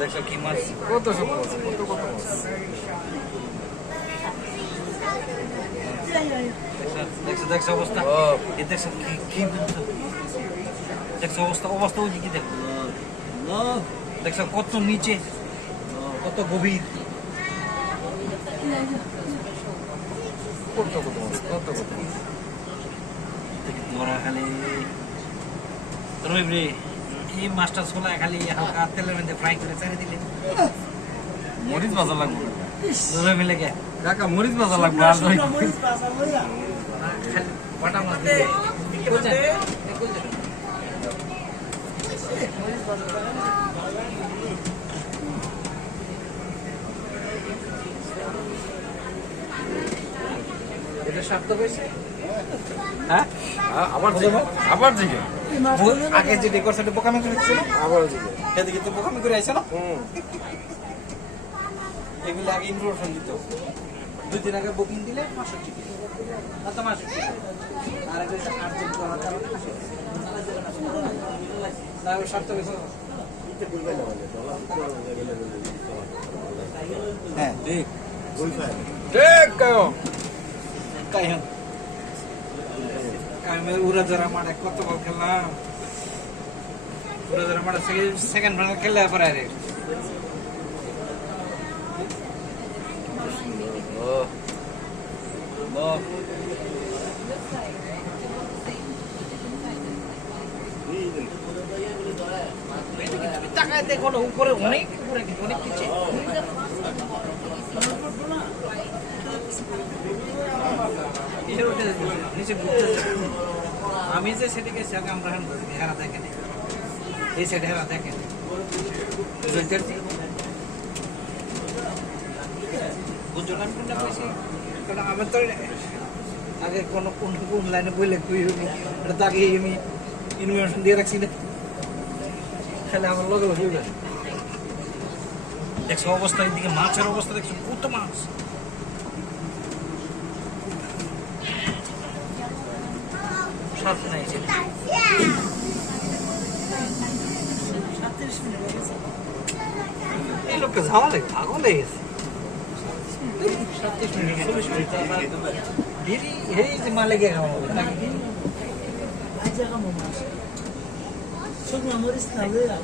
দেখছো কি মাছ, কত সব মাছ, কত মাছ। দেখছো অবস্থা, দেখছো কি দেখছো অবস্থা ওই কি দেখো, দেখছো কত নিচে, কত গভীর, কত মাছ, কত মাছ। ধরা খালি রইবরে এই মাছটা ছোলা খালি হালকা তেলের মধ্যে ফ্রাই করে ছেড়ে দিলে মরিচ ভাজা লাগবে রই মিলে গে কাকা, মরিচ ভাজা লাগবে। আর খালি বাটা মাছ দিলে এটা স্বার্থ পেয়েছে। হ্যাঁ আবার জিগে আগে যে ডেকর সাইডে বোকামি করেছিল আবার জিগে এদিকে তো বোকামি করে আইছে না, এগুলো আগে ইনফরমেশন দিত। 2 দিন আগে বুকিং দিলে 500 টিকিট না তো 500 টিকিট আর একটা আর্জেন্ট করার কারণে না ওই স্বার্থ পেয়েছে। হ্যাঁ ঠিক ঠিক কায়ো কাইন কাইমের উড়াজরা মাঠে কত বল খেললাম, উড়াজরা মাঠে সেকেন্ড ফাইনাল খেললে পরে আরে টাকায় দেখো না উপরে অনেক উপরে অনেক কিছু আমি যে সেদিকে আমরা হেরা দেখেন এই সাইডে হেরা দেখেন বুঝছো না কোনটা কইছি, কারণ আমার তো আগে কোন লাইনে বইলে তুই এটা তো আগে আমি ইনফরমেশন দিয়ে রাখছি না, তাহলে আমার লগে হইবে। দেখছো অবস্থা, এদিকে মাছের অবস্থা দেখছো কত মাছ, সাথ নাই এই লোককে ঝাওয়া লাগে পাগল হয়ে গেছে। 37 মিনিট 40 মিনিট দেরি হেই যে মালে গে খাওয়া হবে নাকি Aja kamu mas. Sok nomor istirahat ya.